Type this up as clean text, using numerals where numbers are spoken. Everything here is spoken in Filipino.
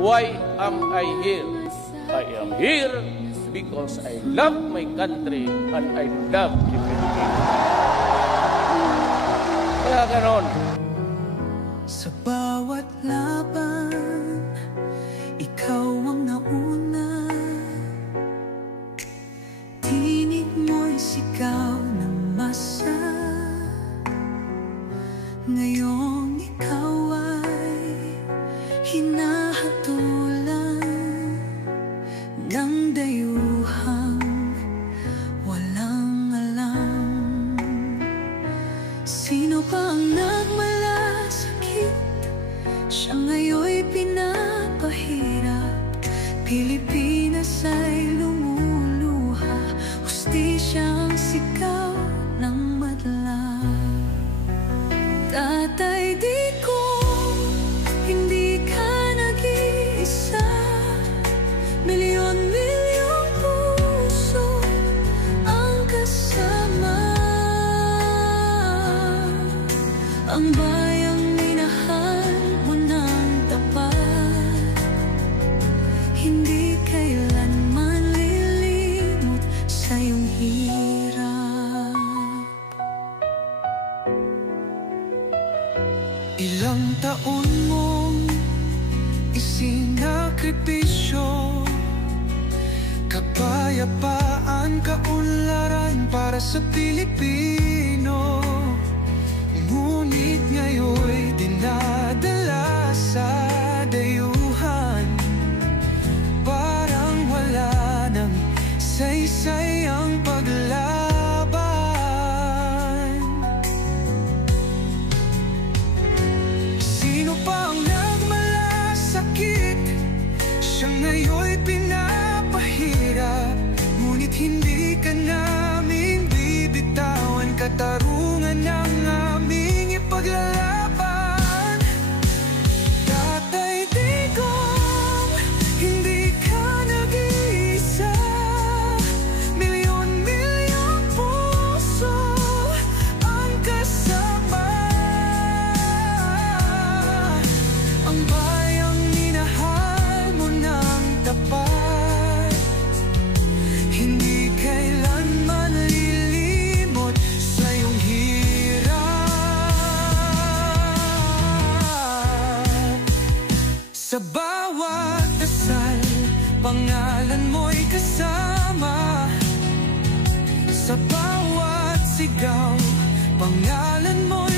Why am I here? I am here because I love my country and I love the Philippines. Kaya ganon. Sa bawat laban, ikaw ang nauna. Tinig mo'y sigaw ng masa. Ngayong ikaw ay hinahatulan ng dayuhang walang alam. Sino pa ang nagmalasakit? Siya ngayon'y pinapahirap. Pilipinas ay lumuluha. Hustisyang sigaw ng madla. Tatay, di ko hindi ka nag-iisa. Milyon-milyong puso ang kasama. Ang bayang minahal mo ng tapat, hindi kailanman lilimot sa iyong hirap. Ilang taon mong isinakripisyo, kapayapaan, kaunlaran para sa Pilipino. Ngunit ngayon'y dinadala sa dayuhan. Parang wala nang saysay ang paglaban. Sino pa ang nagmalasakit? Siya ngayon'y pinapahirap. Ngunit hindi ka namin bibitawan. Katarungan ng aming ipaglalaban. Tatay Digong, hindi ka nag-iisa. Milyon-milyong puso ang kasama. Ang bayang minahal mo ng tapat, hindi kailanman lilimot sa iyong hirap. Sa bawat dasal, pangalan mo'y kasama. Sa bawat sigaw, pangalan mo'y